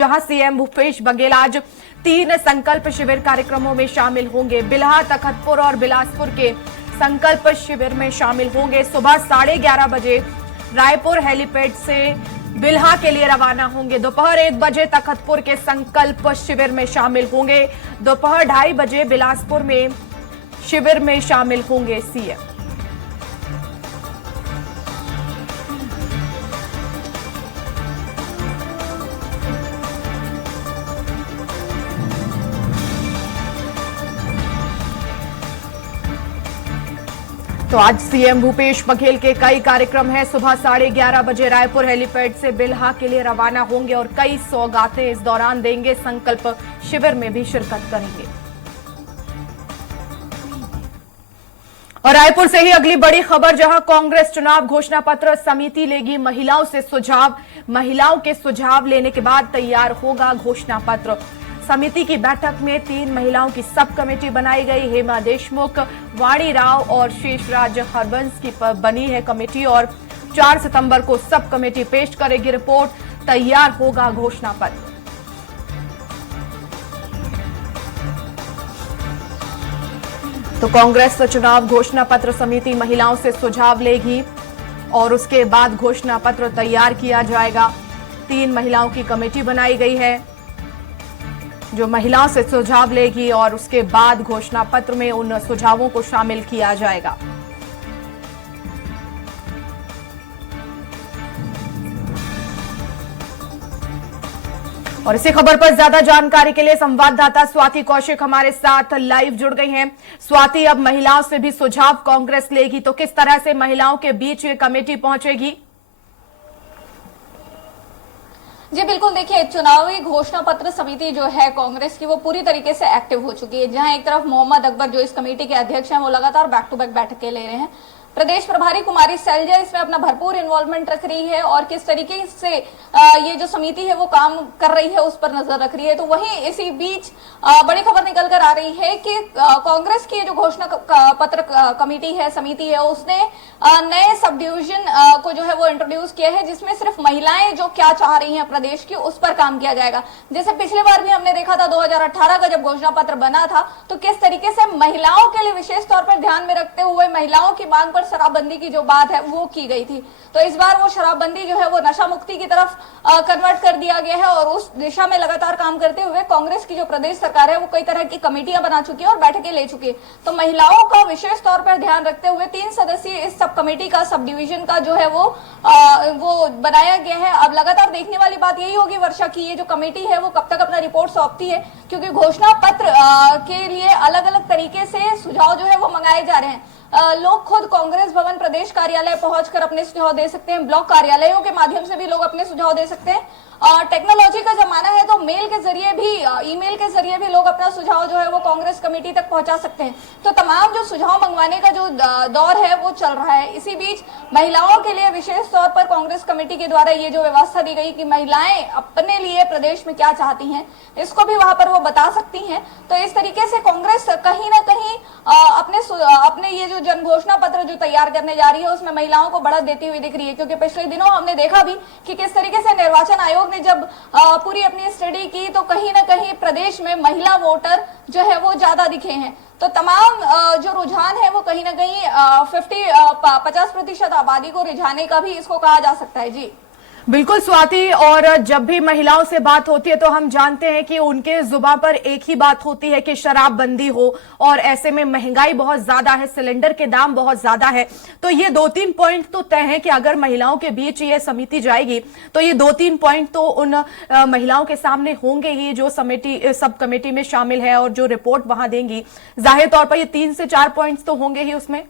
जहां सीएम भूपेश बघेल आज 3 संकल्प शिविर कार्यक्रमों में शामिल होंगे। बिल्हा, तखतपुर और बिलासपुर के संकल्प शिविर में शामिल होंगे। सुबह 11:30 बजे रायपुर हेलीपैड से बिल्हा के लिए रवाना होंगे। दोपहर 1 बजे तखतपुर के संकल्प शिविर में शामिल होंगे। दोपहर 2:30 बजे बिलासपुर में शिविर में शामिल होंगे सीएम। तो आज सीएम भूपेश बघेल के कई कार्यक्रम हैं। सुबह 11:30 बजे रायपुर हेलीपैड से बिल्हा के लिए रवाना होंगे और कई सौगातें इस दौरान देंगे। संकल्प शिविर में भी शिरकत करेंगे। और रायपुर से ही अगली बड़ी खबर, जहां कांग्रेस चुनाव घोषणा पत्र समिति लेगी महिलाओं से सुझाव। महिलाओं के सुझाव लेने के बाद तैयार होगा घोषणा पत्र। समिति की बैठक में 3 महिलाओं की सब कमेटी बनाई गई। हेमा देशमुख, वाणी राव और शेषराज हरबंस की बनी है कमेटी और 4 सितंबर को सब कमेटी पेश करेगी रिपोर्ट। तैयार होगा घोषणा पत्र। तो कांग्रेस चुनाव घोषणा पत्र समिति महिलाओं से सुझाव लेगी और उसके बाद घोषणा पत्र तैयार किया जाएगा। 3 महिलाओं की कमेटी बनाई गई है जो महिलाओं से सुझाव लेगी और उसके बाद घोषणा पत्र में उन सुझावों को शामिल किया जाएगा। और इसी खबर पर ज्यादा जानकारी के लिए संवाददाता स्वाति कौशिक हमारे साथ लाइव जुड़ गई हैं। स्वाति, अब महिलाओं से भी सुझाव कांग्रेस लेगी, तो किस तरह से महिलाओं के बीच ये कमेटी पहुंचेगी? जी बिल्कुल, देखिए चुनावी घोषणा पत्र समिति जो है कांग्रेस की वो पूरी तरीके से एक्टिव हो चुकी है। जहां एक तरफ मोहम्मद अकबर जो इस कमेटी के अध्यक्ष हैं वो लगातार बैक टू बैक बैठकें ले रहे हैं। प्रदेश प्रभारी कुमारी सैलजा इसमें अपना भरपूर इन्वॉल्वमेंट रख रही है और किस तरीके से ये जो समिति है वो काम कर रही है उस पर नजर रख रही है। तो वहीं इसी बीच बड़ी खबर निकल कर आ रही है कि कांग्रेस की जो घोषणा पत्र कमेटी है, समिति है, उसने नए सब डिवीजन को जो है वो इंट्रोड्यूस किया है, जिसमें सिर्फ महिलाएं जो क्या चाह रही हैं प्रदेश की उस पर काम किया जाएगा। जैसे पिछली बार भी हमने देखा था 2018 का जब घोषणा पत्र बना था तो किस तरीके से महिलाओं के लिए विशेष तौर पर ध्यान में रखते हुए महिलाओं की मांग शराबबंदी की जो बात है वो की गई थी। तो इस बार वो शराबबंदी जो है वो नशा मुक्ति की तरफ कन्वर्ट कर दिया गया है और उस दिशा में लगातार काम करते हुए कांग्रेस की जो प्रदेश सरकार है वो कई तरह की कमेटियां बना चुकी है और बैठकें ले चुकी है। तो महिलाओं का विशेष तौर पर ध्यान रखते हुए 3 सदस्यीय इस सब कमेटी का सब डिवीजन का जो है वो बनाया गया है। अब लगातार देखने वाली बात यही होगी वर्षा की ये जो कमेटी है वो कब तक अपना रिपोर्ट सौंपती है, क्योंकि घोषणा पत्र के लिए अलग अलग तरीके से सुझाव जो है वो मंगाए जा रहे हैं। लोग खुद कांग्रेस भवन प्रदेश कार्यालय पहुंचकर अपने सुझाव दे सकते हैं। ब्लॉक कार्यालयों के माध्यम से भी लोग अपने सुझाव दे सकते हैं। टेक्नोलॉजी का जमाना है तो मेल के जरिए भी, ईमेल के जरिए भी लोग अपना सुझाव जो है वो कांग्रेस कमेटी तक पहुंचा सकते हैं। तो तमाम जो सुझाव मंगवाने का जो दौर है वो चल रहा है। इसी बीच महिलाओं के लिए विशेष तौर पर कांग्रेस कमेटी के द्वारा ये जो व्यवस्था दी गई कि महिलाएं अपने लिए प्रदेश में क्या चाहती हैं इसको भी वहां पर वो बता सकती हैं। तो इस तरीके से कांग्रेस कहीं ना कहीं अपने ये जो जन घोषणा पत्र जो तैयार करने जा रही है उसमें महिलाओं को बढ़त देती हुई दिख रही है, क्योंकि पिछले दिनों हमने देखा भी कि किस तरीके से निर्वाचन आयोग ने जब पूरी अपनी स्टडी की तो कहीं ना कहीं प्रदेश में महिला वोटर जो है वो ज्यादा दिखे हैं। तो तमाम जो रुझान है वो कहीं ना कहीं 50% आबादी को रिझाने का भी इसको कहा जा सकता है। जी बिल्कुल स्वाति, और जब भी महिलाओं से बात होती है तो हम जानते हैं कि उनके जुबान पर एक ही बात होती है कि शराबबंदी हो, और ऐसे में महंगाई बहुत ज्यादा है, सिलेंडर के दाम बहुत ज्यादा है। तो ये 2-3 पॉइंट तो तय है कि अगर महिलाओं के बीच ये समिति जाएगी तो ये 2-3 पॉइंट तो उन महिलाओं के सामने होंगे ही जो सब कमेटी में शामिल है और जो रिपोर्ट वहां देंगी। जाहिर तौर पर ये 3 से 4 पॉइंट तो होंगे ही उसमें।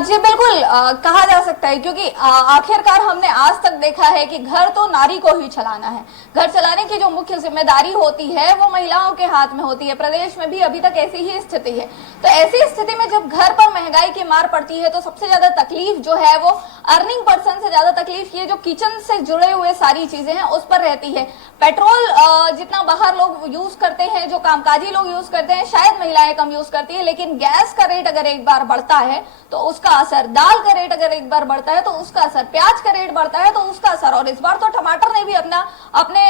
जी बिल्कुल, कहा जा सकता है, क्योंकि आखिरकार हमने आज तक देखा है कि घर तो नारी को ही चलाना है। घर चलाने की जो मुख्य जिम्मेदारी होती है वो महिलाओं के हाथ में होती है। प्रदेश में भी अभी तक ऐसी ही स्थिति है। तो ऐसी स्थिति में जब घर पर महंगाई की मार पड़ती है तो सबसे ज्यादा तकलीफ जो है वो अर्निंग पर्सन से ज्यादा तकलीफ ये जो किचन से जुड़े हुए सारी चीजें हैं उस पर रहती है। पेट्रोल जितना बाहर लोग यूज करते हैं, जो कामकाजी लोग यूज करते हैं, शायद महिलाएं कम यूज करती है, लेकिन गैस का रेट अगर एक बार बढ़ता है तो उसका असर, दाल का रेट अगर एक बार बढ़ता है तो उसका असर, प्याज का रेट बढ़ता है तो उसका असर, और इस बार तो टमाटर ने भी अपने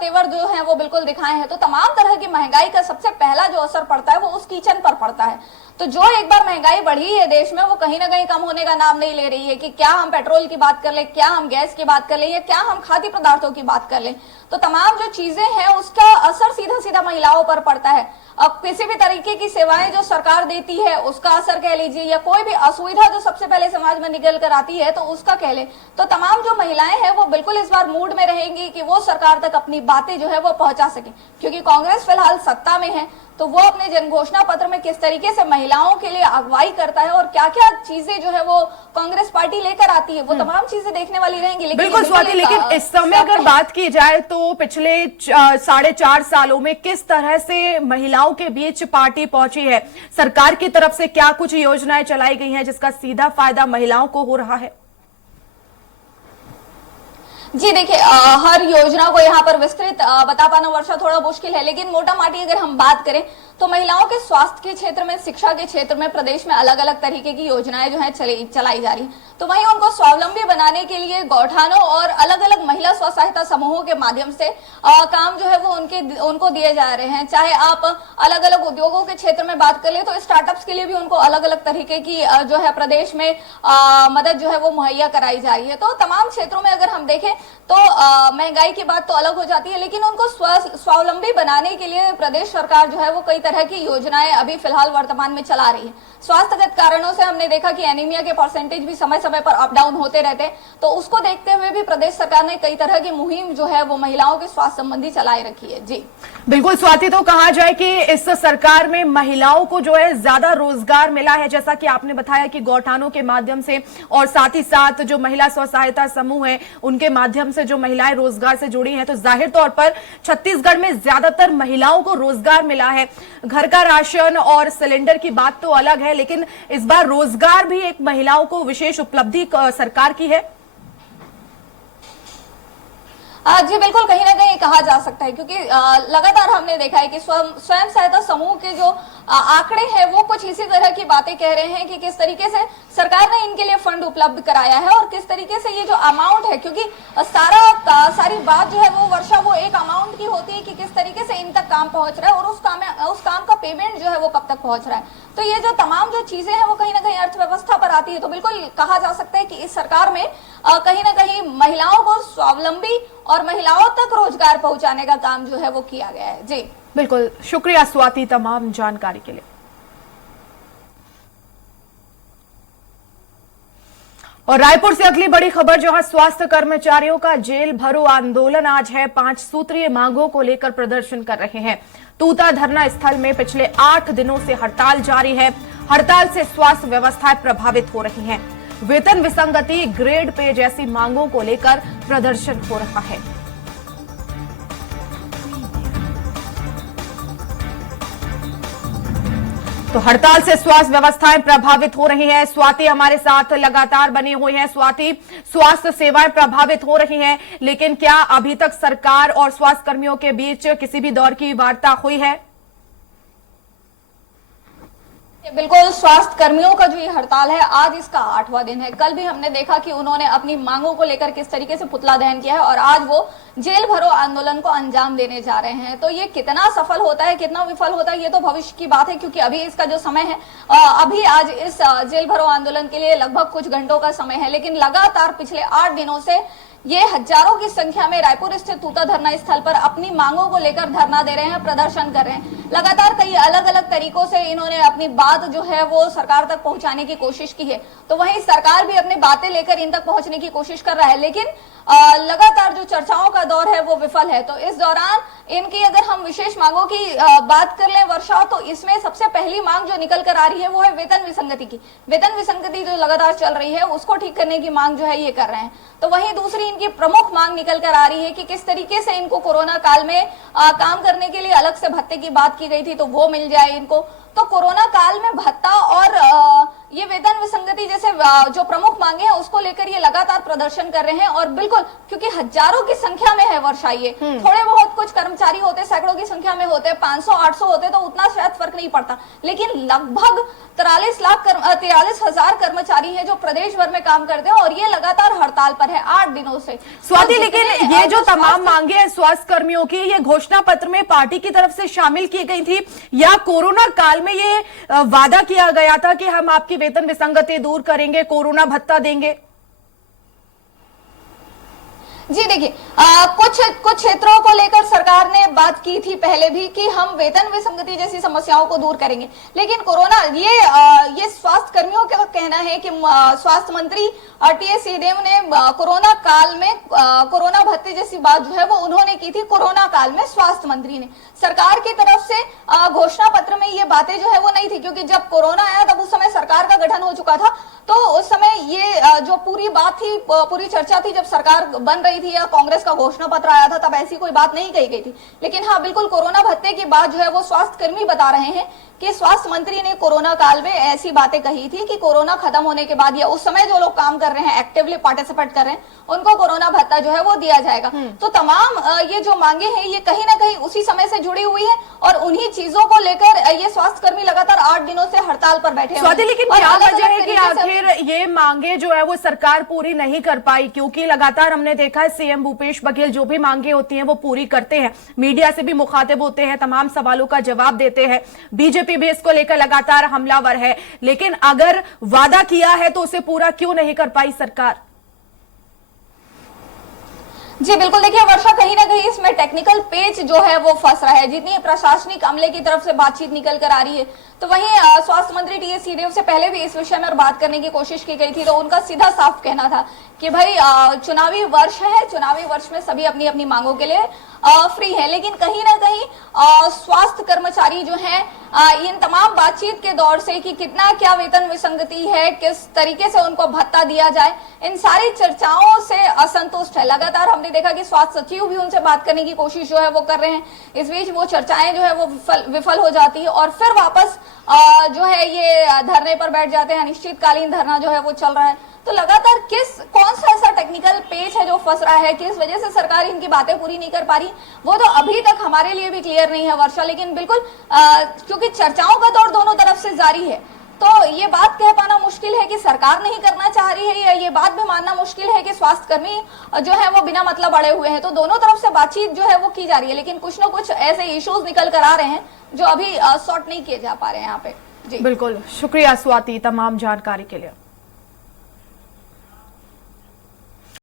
तेवर जो है वो बिल्कुल दिखाए हैं। तो तमाम तरह की महंगाई का सबसे पहला जो असर पड़ता है वो उस किचन पर पड़ता है। तो जो एक बार महंगाई बढ़ी है देश में, वो कहीं ना कहीं कम होने का नाम नहीं ले रही है कि क्या हम पेट्रोल की बात कर ले, क्या हम गैस की बात कर ले, या क्या हम खाद्य पदार्थों की बात कर ले। तो तमाम जो चीजें हैं उसका असर सीधा सीधा महिलाओं पर पड़ता है। अब किसी भी तरीके की सेवाएं जो सरकार देती है उसका असर कह लीजिए, या कोई भी असुविधा जो सबसे पहले समाज में निकल कर आती है तो उसका कह ले, तो तमाम जो महिलाएं हैं वो बिल्कुल इस बार मूड में रहेंगी कि वो सरकार तक अपनी बातें जो है वो पहुंचा सके। क्योंकि कांग्रेस फिलहाल सत्ता में है, तो वो अपने जन घोषणा पत्र में किस तरीके से महिलाओं के लिए अगुवाई करता है और क्या क्या चीजें जो है वो कांग्रेस पार्टी लेकर आती है, वो तमाम चीजें देखने वाली रहेंगी। लेकिन बिल्कुल स्वाति, लेकिन इस समय अगर बात की जाए तो पिछले 4.5 सालों में किस तरह से महिलाओं के बीच पार्टी पहुंची है, सरकार की तरफ से क्या कुछ योजनाएं चलाई गई हैं जिसका सीधा फायदा महिलाओं को हो रहा है? जी देखिए, हर योजना को यहाँ पर विस्तृत बता पाना वर्षा थोड़ा मुश्किल है, लेकिन मोटा माटी अगर हम बात करें तो महिलाओं के स्वास्थ्य के क्षेत्र में, शिक्षा के क्षेत्र में प्रदेश में अलग अलग तरीके की योजनाएं जो है चलाई जा रही है। तो वहीं उनको स्वावलंबी बनाने के लिए गौठानों और अलग अलग महिला स्व सहायता समूहों के माध्यम से काम जो है वो उनको दिए जा रहे हैं। चाहे आप अलग अलग उद्योगों के क्षेत्र में बात कर ले तो स्टार्टअप्स के लिए भी उनको अलग अलग तरीके की जो है प्रदेश में मदद जो है वो मुहैया कराई जा रही है। तो तमाम क्षेत्रों में अगर हम देखें तो महंगाई की बात तो अलग हो जाती है, लेकिन उनको स्वावलंबी बनाने के लिए प्रदेश सरकार जो है वो कई तरह की योजनाएं अभी फिलहाल वर्तमान में चला रही है। स्वास्थ्यगत कारणों से हमने देखा कि एनीमिया के परसेंटेज भी समय समय पर अप डाउन होते रहते हैं, तो उसको देखते हुए भी प्रदेश सरकार ने कई तरह की मुहिम जो है वो महिलाओं के स्वास्थ्य संबंधी चलाई रखी है। जी बिल्कुल स्वाति, तो कहा जाए कि इस सरकार में महिलाओं को जो है ज्यादा रोजगार मिला है, जैसा कि आपने बताया कि गौठानों के माध्यम से और साथ ही साथ जो महिला स्व सहायता समूह है उनके माध्यम से जो महिलाएं रोजगार से जुड़ी हैं, तो जाहिर तौर पर छत्तीसगढ़ में ज्यादातर महिलाओं को रोजगार मिला है। घर का राशन और सिलेंडर की बात तो अलग है, लेकिन इस बार रोजगार भी एक महिलाओं को विशेष उपलब्धि सरकार की है। जी बिल्कुल, कहीं ना कहीं कहा जा सकता है, क्योंकि लगातार हमने देखा है कि स्वयं सहायता समूह के जो आंकड़े हैं वो कुछ इसी तरह की बातें कह रहे हैं कि किस तरीके से सरकार ने इनके लिए फंड उपलब्ध कराया है और किस तरीके से ये जो अमाउंट है, क्योंकि सारी बात जो है वो वर्षा वो एक अमाउंट की होती है कि किस तरीके से इन तक काम पहुंच रहा है और उस काम का पेमेंट जो है वो कब तक पहुंच रहा है। तो ये जो तमाम जो चीजें हैं वो कहीं ना कहीं अर्थव्यवस्था पर आती है। तो बिल्कुल कहा जा सकता है कि इस सरकार में कहीं ना कहीं महिलाओं को स्वावलंबी और महिलाओं तक रोजगार पहुंचाने का काम जो है वो किया गया है। जी बिल्कुल, शुक्रिया स्वाति तमाम जानकारी के लिए। और रायपुर से अगली बड़ी खबर जो है, स्वास्थ्य कर्मचारियों का जेल भरो आंदोलन आज है। 5 सूत्रीय मांगों को लेकर प्रदर्शन कर रहे हैं। तूता धरना स्थल में पिछले 8 दिनों से हड़ताल जारी है। हड़ताल से स्वास्थ्य व्यवस्थाएं प्रभावित हो रही हैं। वेतन विसंगति, ग्रेड पे जैसी मांगों को लेकर प्रदर्शन हो रहा है। तो हड़ताल से स्वास्थ्य व्यवस्थाएं प्रभावित हो रही है। स्वाति हमारे साथ लगातार बनी हुई है। स्वाति, स्वास्थ्य सेवाएं प्रभावित हो रही हैं, लेकिन क्या अभी तक सरकार और स्वास्थ्य कर्मियों के बीच किसी भी दौर की वार्ता हुई है? बिल्कुल, स्वास्थ्य कर्मियों का जो ये हड़ताल है आज इसका 8वां दिन है। कल भी हमने देखा कि उन्होंने अपनी मांगों को लेकर किस तरीके से पुतला दहन किया है और आज वो जेल भरो आंदोलन को अंजाम देने जा रहे हैं। तो ये कितना सफल होता है, कितना विफल होता है, ये तो भविष्य की बात है, क्योंकि अभी इसका जो समय है, अभी आज इस जेल भरो आंदोलन के लिए लगभग कुछ घंटों का समय है, लेकिन लगातार पिछले 8 दिनों से ये हजारों की संख्या में रायपुर स्थित तूता धरना स्थल पर अपनी मांगों को लेकर धरना दे रहे हैं, प्रदर्शन कर रहे हैं। लगातार कई अलग अलग तरीकों से इन्होंने अपनी बात जो है वो सरकार तक पहुंचाने की कोशिश की है। तो वहीं सरकार भी अपनी बातें लेकर इन तक पहुंचने की कोशिश कर रहा है, लेकिन लगातार जो चर्चाओं का दौर है वो विफल है। तो इस दौरान इनकी अगर हम विशेष मांगों की बात कर लें वर्षा, तो इसमें सबसे पहली मांग जो निकल कर आ रही है वो है वेतन विसंगति की। वेतन विसंगति जो लगातार चल रही है उसको ठीक करने की मांग जो है ये कर रहे हैं। तो वहीं दूसरी इनकी प्रमुख मांग निकल कर आ रही है कि किस तरीके से इनको कोरोना काल में काम करने के लिए अलग से भत्ते की बात की गई थी तो वो मिल जाए इनको। तो कोरोना काल में भत्ता और ये वेतन विसंगति जैसे जो प्रमुख मांगे हैं उसको लेकर ये लगातार प्रदर्शन कर रहे हैं। और बिल्कुल, क्योंकि हजारों की संख्या में है वर्षा, ये थोड़े बहुत कुछ कर्मचारी होते, सैकड़ों की संख्या में होते, 500-800 होते तो उतना शायद फर्क नहीं पड़ता, लेकिन लगभग 43,000 कर्मचारी हैं जो प्रदेश भर में काम करते हैं और ये लगातार हड़ताल पर है 8 दिनों से। स्वाति, तो लेकिन ये जो तमाम मांगे हैं स्वास्थ्य कर्मियों की, ये घोषणा पत्र में पार्टी की तरफ से शामिल की गई थी या कोरोना काल में ये वादा किया गया था कि हम आपकी वेतन विसंगति दूर करेंगे, कोरोना भत्ता देंगे? जी देखिए, कुछ क्षेत्रों को लेकर सरकार ने बात की थी पहले भी कि हम वेतन विसंगति जैसी समस्याओं को दूर करेंगे, लेकिन कोरोना ये स्वास्थ्य कर्मियों का कहना है कि स्वास्थ्य मंत्री टीएस सिंहदेव ने कोरोना काल में कोरोना भत्ते जैसी बात जो है वो उन्होंने की थी कोरोना काल में। स्वास्थ्य मंत्री ने सरकार की तरफ से घोषणा पत्र में ये बातें जो है वो नहीं थी, क्योंकि जब कोरोना आया तब उस समय सरकार का गठन हो चुका था, तो उस समय ये जो पूरी बात थी, पूरी चर्चा थी, जब सरकार बन रही थी या कांग्रेस का घोषणा पत्र आया था तब ऐसी कोई बात नहीं कही गई थी। लेकिन हाँ, बिल्कुल कोरोना भत्ते की बात जो है वो स्वास्थ्य कर्मी बता रहे हैं कि स्वास्थ्य मंत्री ने कोरोना काल में ऐसी बातें कही थी कि कोरोना खत्म होने के बाद या उस समय जो लोग काम कर रहे हैं, एक्टिवली पार्टिसिपेट कर रहे हैं, उनको कोरोना भत्ता जो है वो दिया जाएगा। तो तमाम ये जो मांगे हैं ये कहीं ना कहीं उसी समय से जुड़ी हुई है और उन्हीं चीजों को लेकर ये स्वास्थ्य कर्मी लगातार 8 दिनों से हड़ताल पर बैठे हैं। स्वाति, लेकिन क्या वजह है कि आखिर ये मांगे जो है वो सरकार पूरी नहीं कर पाई? क्योंकि लगातार हमने देखा है सीएम भूपेश बघेल जो भी मांगे होती हैं वो पूरी करते हैं, मीडिया से भी मुखातिब होते हैं, तमाम सवालों का जवाब देते हैं, बीजेपी भी इसको लेकर लगातार हमलावर है, लेकिन अगर वादा किया है तो उसे पूरा क्यों नहीं कर पाई सरकार? जी बिल्कुल, देखिए वर्षा, कहीं ना कहीं इसमें टेक्निकल पेच जो है वो फंस रहा है। जितनी प्रशासनिक अमले की तरफ से बातचीत निकल कर आ रही है, तो वहीं स्वास्थ्य मंत्री टीएस सिंहदेव से पहले भी इस विषय में बात करने की कोशिश की गई थी, तो उनका सीधा साफ कहना था कि भाई चुनावी वर्ष है, चुनावी वर्ष में सभी अपनी अपनी मांगों के लिए फ्री है, लेकिन कहीं ना कहीं स्वास्थ्य कर्मचारी जो हैं इन तमाम बातचीत के दौर से कि कितना क्या वेतन विसंगति है, किस तरीके से उनको भत्ता दिया जाए, इन सारी चर्चाओं से असंतुष्ट है। लगातार हमने देखा कि स्वास्थ्य सचिव भी उनसे बात करने की कोशिश जो है वो कर रहे हैं, इस बीच वो चर्चाएं जो है वो विफल हो जाती है और फिर वापस जो है ये धरने पर बैठ जाते हैं। अनिश्चितकालीन धरना जो है वो चल रहा है। तो लगातार कौन सा ऐसा टेक्निकल पेच है जो फंस रहा है, किस वजह से सरकार इनकी बातें पूरी नहीं कर पा रही, वो तो अभी तक हमारे लिए भी क्लियर नहीं है वर्षा। लेकिन बिल्कुल क्योंकि चर्चाओं का दौर दोनों तरफ से जारी है, तो ये बात कह पाना मुश्किल है कि सरकार नहीं करना चाह रही है, या ये बात भी मानना मुश्किल है कि स्वास्थ्य कर्मी जो है वो बिना मतलब अड़े हुए हैं। तो दोनों तरफ से बातचीत जो है वो की जा रही है, लेकिन कुछ ना कुछ ऐसे इश्यूज निकल कर आ रहे हैं जो अभी सॉर्ट नहीं किए जा पा रहे हैं यहाँ पे। जी बिल्कुल, शुक्रिया स्वाति तमाम जानकारी के लिए।